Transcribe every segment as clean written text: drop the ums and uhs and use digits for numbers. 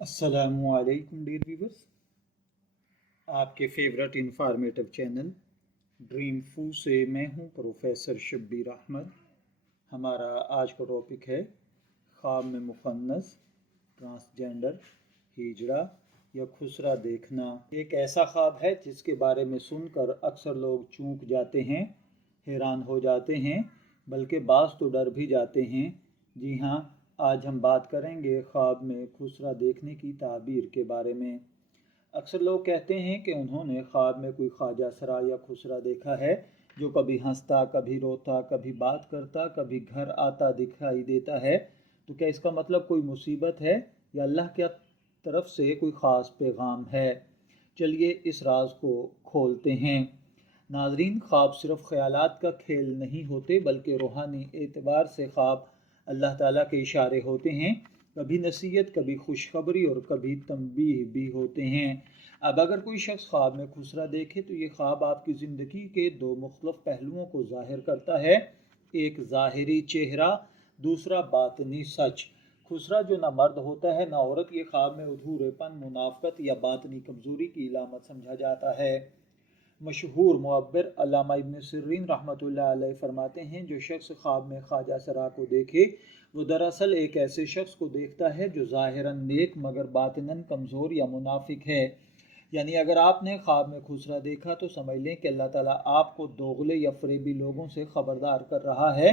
السلام علیکم dear viewers, آپ کے فیورٹ انفارمیٹو چینل ڈریم فو سے میں ہوں پروفیسر شبیر احمد۔ ہمارا آج کا ٹاپک ہے خواب میں مخنث، ٹرانسجینڈر، ہجڑا یا خسرا دیکھنا۔ ایک ایسا خواب ہے جس کے بارے میں سن کر اکثر لوگ چونک جاتے ہیں، حیران ہو جاتے ہیں، بلکہ بعض تو ڈر بھی جاتے ہیں۔ جی ہاں، آج ہم بات کریں گے خواب میں خسرا دیکھنے کی تعبیر کے بارے میں۔ اکثر لوگ کہتے ہیں کہ انہوں نے خواب میں کوئی خواجہ سرا یا خسرا دیکھا ہے جو کبھی ہنستا، کبھی روتا، کبھی بات کرتا، کبھی گھر آتا دکھائی دیتا ہے۔ تو کیا اس کا مطلب کوئی مصیبت ہے یا اللہ کی طرف سے کوئی خاص پیغام ہے؟ چلیے اس راز کو کھولتے ہیں۔ ناظرین، خواب صرف خیالات کا کھیل نہیں ہوتے، بلکہ روحانی اعتبار سے خواب اللہ تعالیٰ کے اشارے ہوتے ہیں۔ کبھی نصیحت، کبھی خوشخبری اور کبھی تنبیہ بھی ہوتے ہیں۔ اب اگر کوئی شخص خواب میں خسرا دیکھے تو یہ خواب آپ کی زندگی کے دو مختلف پہلوؤں کو ظاہر کرتا ہے، ایک ظاہری چہرہ، دوسرا باطنی سچ۔ خسرا جو نہ مرد ہوتا ہے نہ عورت، یہ خواب میں ادھورے پن، منافقت یا باطنی کمزوری کی علامت سمجھا جاتا ہے۔ مشہور معبر علامہ ابن سیرین رحمۃ اللہ علیہ فرماتے ہیں، جو شخص خواب میں خواجہ سرا کو دیکھے وہ دراصل ایک ایسے شخص کو دیکھتا ہے جو ظاہراً نیک مگر باطناً کمزور یا منافق ہے۔ یعنی اگر آپ نے خواب میں خسرا دیکھا تو سمجھ لیں کہ اللہ تعالیٰ آپ کو دوغلے یا فریبی لوگوں سے خبردار کر رہا ہے۔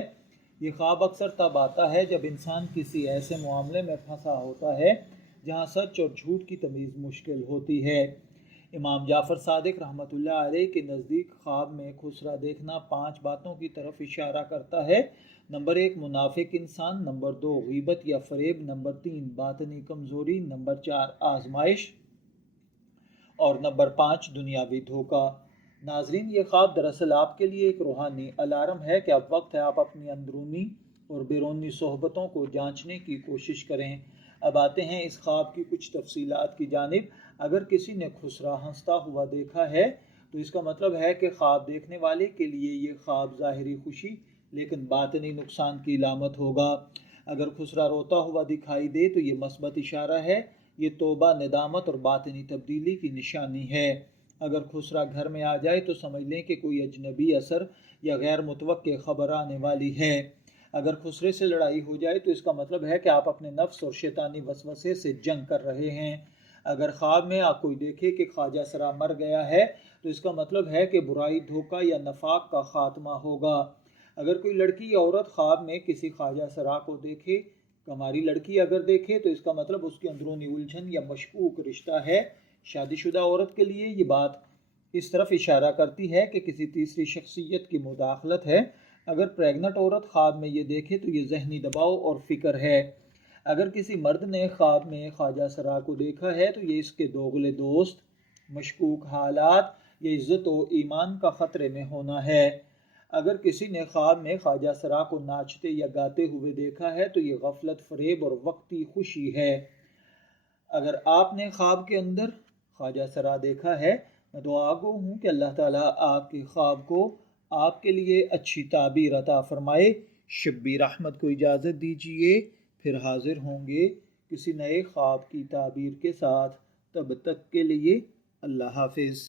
یہ خواب اکثر تب آتا ہے جب انسان کسی ایسے معاملے میں پھنسا ہوتا ہے جہاں سچ اور جھوٹ کی تمیز مشکل ہوتی ہے۔ امام جعفر صادق رحمۃ اللہ علیہ کے نزدیک خواب میں خسرا دیکھنا 5 باتوں کی طرف اشارہ کرتا ہے۔ نمبر 1 منافق انسان، نمبر 2 غیبت یا فریب، نمبر 3 باطنی کمزوری، نمبر 4 آزمائش اور نمبر 5 دنیاوی دھوکہ۔ ناظرین، یہ خواب دراصل آپ کے لیے ایک روحانی الارم ہے کہ اب وقت ہے آپ اپنی اندرونی اور بیرونی صحبتوں کو جانچنے کی کوشش کریں۔ اب آتے ہیں اس خواب کی کچھ تفصیلات کی جانب۔ اگر کسی نے خسرا ہنستا ہوا دیکھا ہے تو اس کا مطلب ہے کہ خواب دیکھنے والے کے لیے یہ خواب ظاہری خوشی لیکن باطنی نقصان کی علامت ہوگا۔ اگر خسرا روتا ہوا دکھائی دے تو یہ مثبت اشارہ ہے، یہ توبہ، ندامت اور باطنی تبدیلی کی نشانی ہے۔ اگر خسرا گھر میں آ جائے تو سمجھ لیں کہ کوئی اجنبی اثر یا غیر متوقع خبر آنے والی ہے۔ اگر خسرے سے لڑائی ہو جائے تو اس کا مطلب ہے کہ آپ اپنے نفس اور شیطانی وسوسے سے جنگ کر رہے ہیں۔ اگر خواب میں آپ کوئی دیکھے کہ خواجہ سرا مر گیا ہے تو اس کا مطلب ہے کہ برائی، دھوکہ یا نفاق کا خاتمہ ہوگا۔ اگر کوئی لڑکی یا عورت خواب میں کسی خواجہ سرا کو دیکھے، کماری لڑکی اگر دیکھے تو اس کا مطلب اس کی اندرونی الجھن یا مشکوک رشتہ ہے۔ شادی شدہ عورت کے لیے یہ بات اس طرف اشارہ کرتی ہے کہ کسی تیسری شخصیت کی مداخلت ہے۔ اگر پریگننٹ عورت خواب میں یہ دیکھے تو یہ ذہنی دباؤ اور فکر ہے۔ اگر کسی مرد نے خواب میں خواجہ سرا کو دیکھا ہے تو یہ اس کے دوغلے دوست، مشکوک حالات یا عزت و ایمان کا خطرے میں ہونا ہے۔ اگر کسی نے خواب میں خواجہ سرا کو ناچتے یا گاتے ہوئے دیکھا ہے تو یہ غفلت، فریب اور وقتی خوشی ہے۔ اگر آپ نے خواب کے اندر خواجہ سرا دیکھا ہے، میں دعا گو ہوں کہ اللہ تعالیٰ آپ کے خواب کو آپ کے لیے اچھی تعبیر عطا فرمائے۔ شبیر احمد کو اجازت دیجیے، پھر حاضر ہوں گے کسی نئے خواب کی تعبیر کے ساتھ۔ تب تک کے لیے اللہ حافظ۔